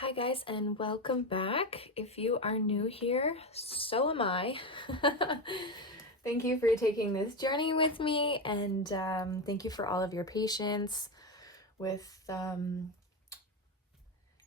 Hi guys, and welcome back. If you are new here, so am I. Thank you for taking this journey with me, and thank you for all of your patience with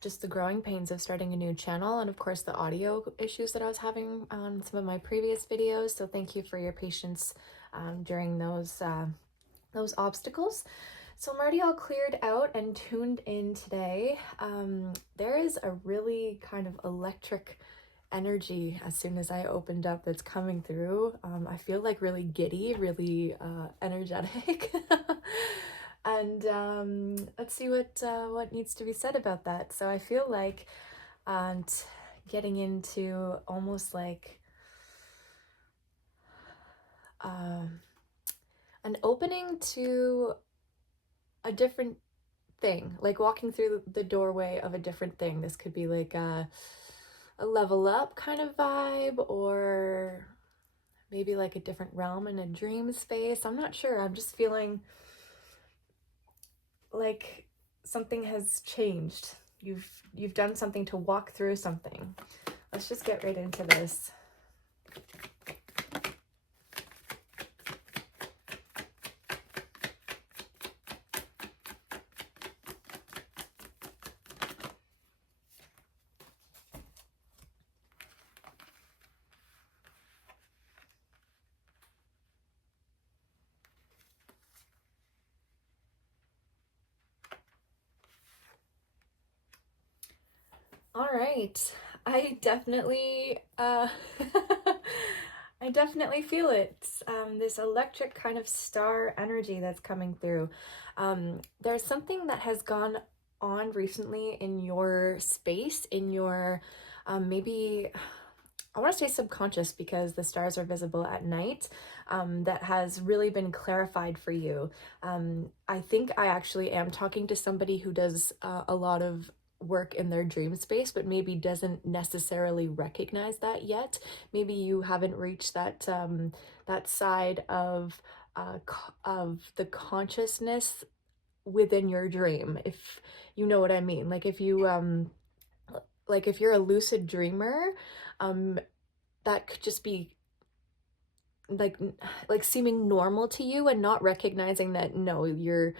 just the growing pains of starting a new channel, and of course the audio issues that I was having on some of my previous videos. So thank you for your patience during those obstacles. So I'm already all cleared out and tuned in today. There is a really kind of electric energy as soon as I opened up that's coming through. I feel like really giddy, really energetic. And let's see what needs to be said about that. So I feel like getting into almost like an opening to a different thing, like walking through the doorway of a different thing. This could be like a level up kind of vibe, or maybe like a different realm in a dream space. I'm not sure. I'm just feeling like something has changed. You've done something to walk through something. Let's just get right into this. All right. I definitely I definitely feel it. This electric kind of star energy that's coming through. There's something that has gone on recently in your space, in your maybe, I want to say subconscious because the stars are visible at night, that has really been clarified for you. I think I actually am talking to somebody who does a lot of work in their dream space, but maybe doesn't necessarily recognize that yet. Maybe you haven't reached that side of the consciousness within your dream, if you know what I mean. Like if you're a lucid dreamer, um that could just be like seeming normal to you and not recognizing that no, your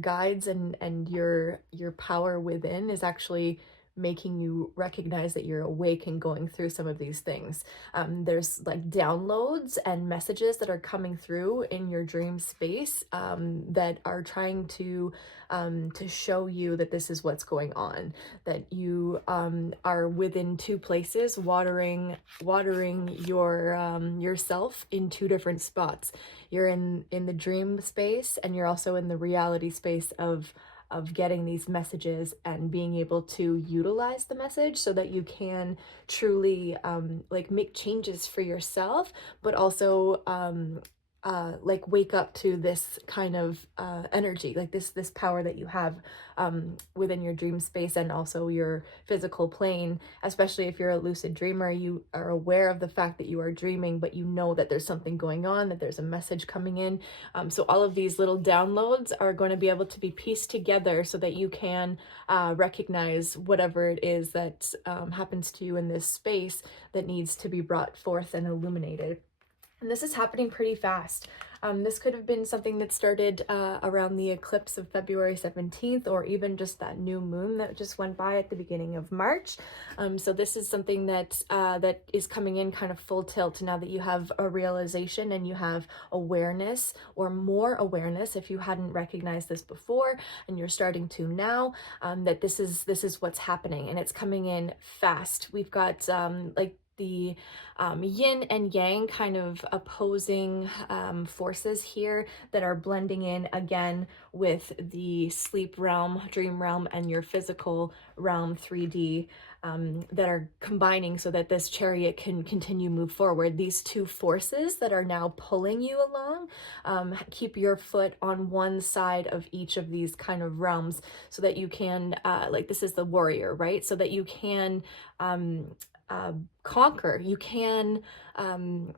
guides and your power within is actually making you recognize that you're awake and going through some of these things. There's like downloads and messages that are coming through in your dream space, that are trying to show you that this is what's going on, that you are within two places, watering your yourself in two different spots. You're in the dream space, and you're also in the reality space of getting these messages and being able to utilize the message so that you can truly like make changes for yourself, but also like wake up to this kind of energy, like this power that you have within your dream space and also your physical plane. Especially if you're a lucid dreamer, you are aware of the fact that you are dreaming, but you know that there's something going on, that there's a message coming in. So all of these little downloads are going to be able to be pieced together so that you can recognize whatever it is that happens to you in this space that needs to be brought forth and illuminated. And this is happening pretty fast. This could have been something that started around the eclipse of February 17th, or even just that new moon that just went by at the beginning of March. So this is something that that is coming in kind of full tilt now that you have a realization and you have awareness, or more awareness if you hadn't recognized this before and you're starting to now, that this is what's happening, and it's coming in fast. We've got like the yin and yang kind of opposing forces here that are blending in again with the sleep realm, dream realm, and your physical realm 3D, that are combining so that this chariot can continue move forward. These two forces that are now pulling you along, keep your foot on one side of each of these kind of realms so that you can like, this is the warrior, right? So that you can conquer, you can I'm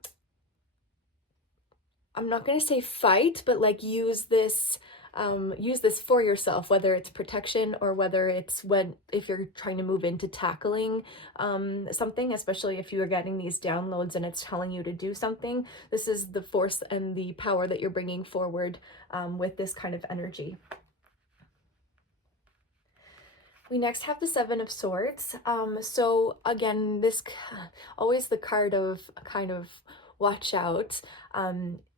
not going to say fight, but like use this use this for yourself, whether it's protection or whether it's if you're trying to move into tackling something, especially if you are getting these downloads and it's telling you to do something. This is the force and the power that you're bringing forward with this kind of energy. We next have the Seven of Swords. So again, this always the card of kind of watch out.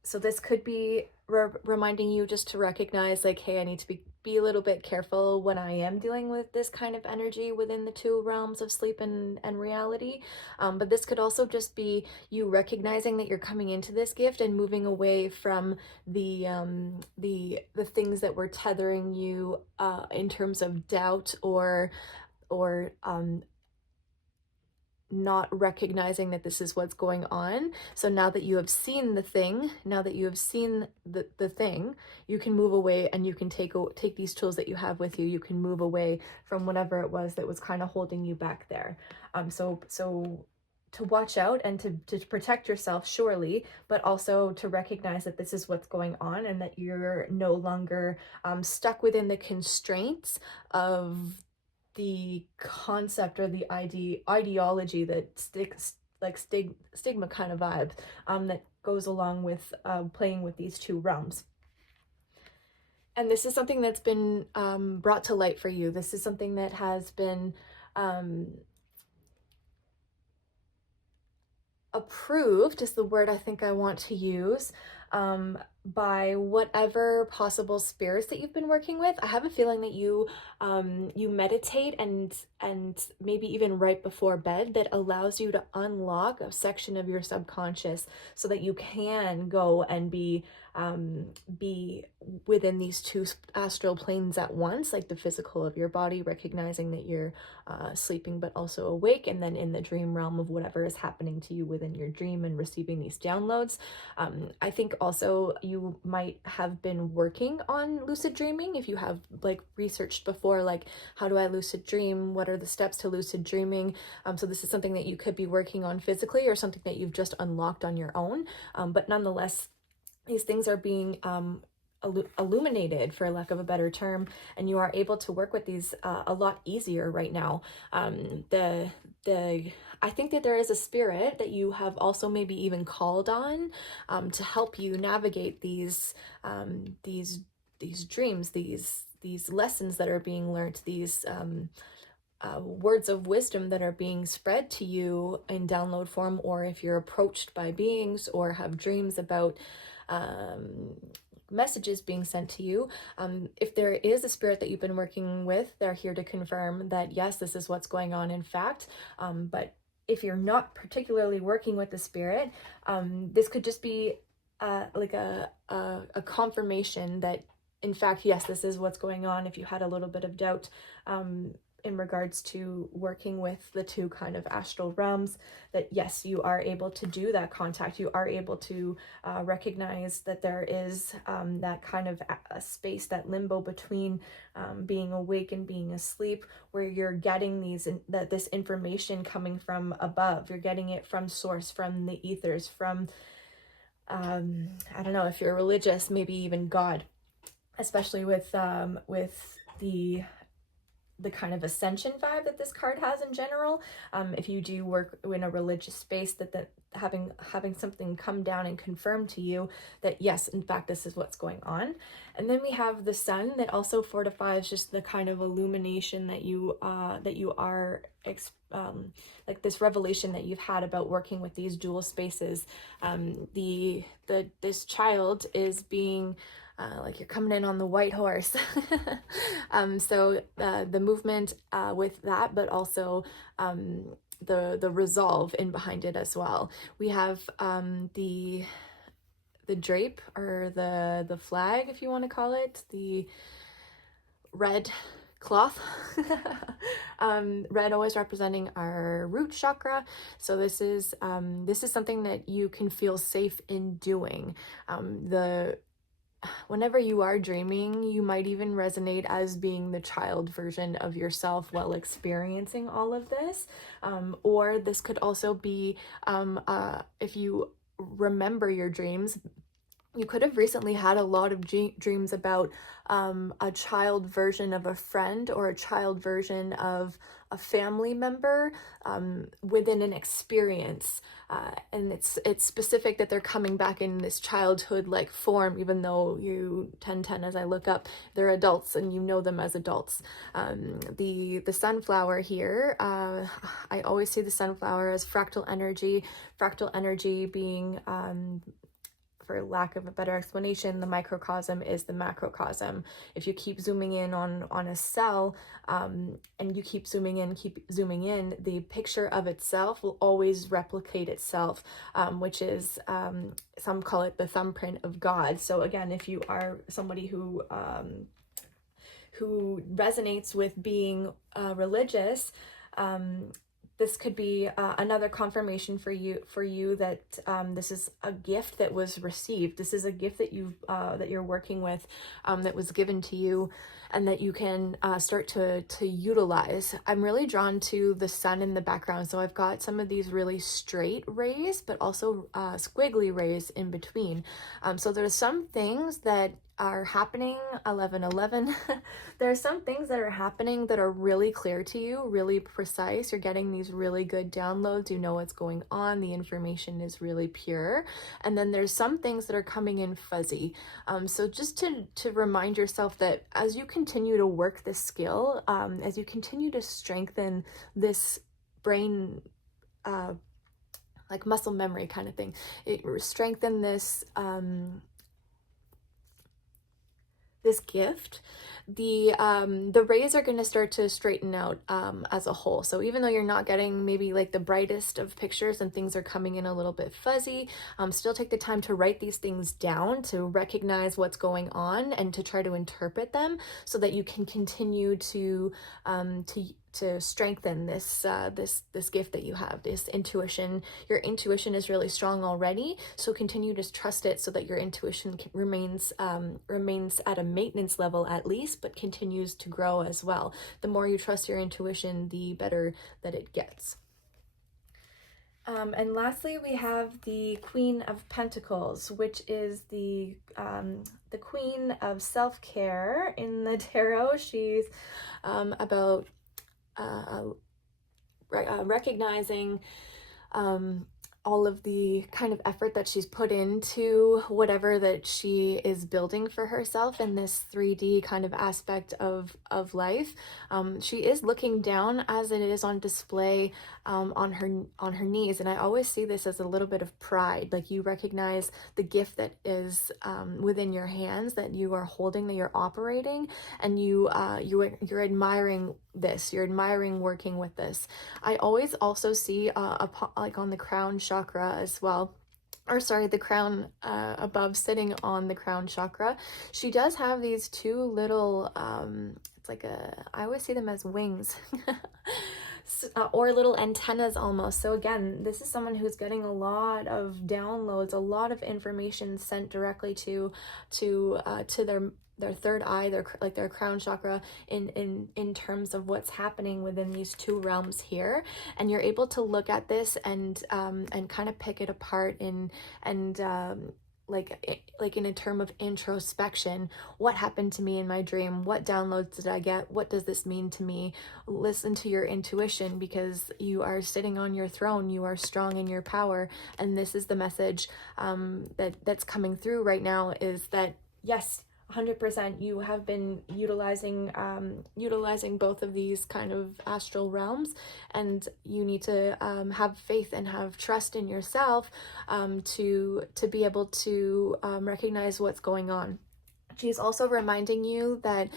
So this could be reminding you just to recognize like, hey, I need to be a little bit careful when I am dealing with this kind of energy within the two realms of sleep and reality. But this could also just be you recognizing that you're coming into this gift and moving away from the things that were tethering you in terms of doubt or not recognizing that this is what's going on. So now that you have seen the thing, now that you have seen the thing, you can move away and you can take these tools that you have with you. You can move away from whatever it was that was kind of holding you back there. So to watch out and to protect yourself, surely, but also to recognize that this is what's going on and that you're no longer stuck within the constraints of the concept or the ideology that sticks like stigma kind of vibe that goes along with playing with these two realms. And this is something that's been brought to light for you. This is something that has been approved is the word I think I want to use, by whatever possible spirits that you've been working with. I have a feeling that you meditate and maybe even right before bed, that allows you to unlock a section of your subconscious so that you can go and be within these two astral planes at once, like the physical of your body, recognizing that you're sleeping but also awake, and then in the dream realm of whatever is happening to you within your dream and receiving these downloads. I think also you might have been working on lucid dreaming if you have like researched before, like how do I lucid dream, what are the steps to lucid dreaming. So this is something that you could be working on physically or something that you've just unlocked on your own, but nonetheless these things are being illuminated, for lack of a better term, and you are able to work with these a lot easier right now. I think that there is a spirit that you have also maybe even called on to help you navigate these dreams, these lessons that are being learned, these words of wisdom that are being spread to you in download form, or if you're approached by beings or have dreams about messages being sent to you. If there is a spirit that you've been working with, they're here to confirm that yes, this is what's going on in fact. But if you're not particularly working with the spirit, this could just be like a confirmation that in fact, yes, this is what's going on. If you had a little bit of doubt in regards to working with the two kind of astral realms, that yes, you are able to do that contact. You are able to recognize that there is that kind of a space, that limbo between being awake and being asleep, where you're getting this information coming from above. You're getting it from source, from the ethers, from I don't know, if you're religious, maybe even God, especially with the kind of ascension vibe that this card has in general. If you do work in a religious space, that having something come down and confirm to you that yes, in fact, this is what's going on. And then we have the sun, that also fortifies just the kind of illumination that you are like this revelation that you've had about working with these dual spaces. This child is being like you're coming in on the white horse. So the movement with that, but also the resolve in behind it as well. We have the drape, or the flag, if you want to call it, the red cloth. Red always representing our root chakra. So this is something that you can feel safe in doing. Whenever you are dreaming, you might even resonate as being the child version of yourself while experiencing all of this. Or this could also be, if you remember your dreams, You could have recently had a lot of dreams about a child version of a friend or a child version of a family member within an experience. And it's specific that they're coming back in this childhood like form, even though you 1010 as I look up, they're adults and you know them as adults. The sunflower here, I always see the sunflower as fractal energy being for lack of a better explanation, the microcosm is the macrocosm. If you keep zooming in on a cell, and you keep zooming in, the picture of itself will always replicate itself, which is, some call it the thumbprint of God. So again, if you are somebody who resonates with being religious, this could be another confirmation for you that this is a gift that was received. This is a gift that you're working with, that was given to you, and that you can start to utilize. I'm really drawn to the sun in the background, so I've got some of these really straight rays, but also squiggly rays in between. So there's some things that are happening, 1111. There are some things that are happening that are really clear to you, really precise. You're getting these really good downloads. You know what's going on. The information is really pure. And then there's some things that are coming in fuzzy. So just to remind yourself that as you continue to work this skill, as you continue to strengthen this brain, like muscle memory kind of thing, strengthen this, this gift, the rays are going to start to straighten out as a whole. So even though you're not getting maybe like the brightest of pictures and things are coming in a little bit fuzzy, still take the time to write these things down, to recognize what's going on and to try to interpret them so that you can continue to strengthen this this gift that you have, this intuition. Your intuition is really strong already, so continue to trust it so that your intuition remains at a maintenance level at least, but continues to grow as well. The more you trust your intuition, the better that it gets. And lastly, we have the Queen of Pentacles, which is the Queen of self-care in the tarot. She's about recognizing all of the kind of effort that she's put into whatever that she is building for herself in this 3D kind of aspect of life. She is looking down as it is on display on her knees, and I always see this as a little bit of pride. Like you recognize the gift that is within your hands, that you are holding, that you're operating, and you're admiring this. You're admiring working with this. I always also see like on the crown chakra as well, or sorry, the crown above, sitting on the crown chakra. She does have these two little it's like I always see them as wings. Or little antennas almost. So again, this is someone who's getting a lot of downloads, a lot of information sent directly to their third eye, their crown chakra, in terms of what's happening within these two realms here. And you're able to look at this and kind of pick it apart like in a term of introspection. What happened to me in my dream? What downloads did I get? What does this mean to me? Listen to your intuition, because you are sitting on your throne. You are strong in your power, and this is the message that's coming through right now, is that yes, 100% you have been utilizing both of these kind of astral realms, and you need to have faith and have trust in yourself to be able to recognize what's going on. She's also reminding you that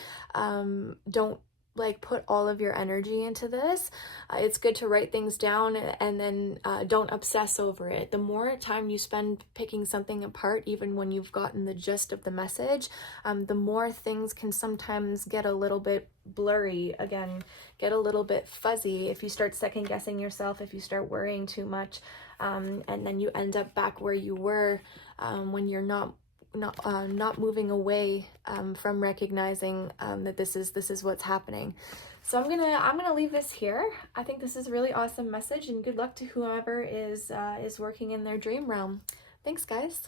don't like put all of your energy into this. It's good to write things down, and then don't obsess over it. The more time you spend picking something apart, even when you've gotten the gist of the message, the more things can sometimes get a little bit blurry, again, get a little bit fuzzy if you start second guessing yourself, if you start worrying too much, and then you end up back where you were when you're not moving away from recognizing that this is what's happening. So I'm gonna leave this here. I think this is a really awesome message, and good luck to whoever is working in their dream realm. Thanks, guys.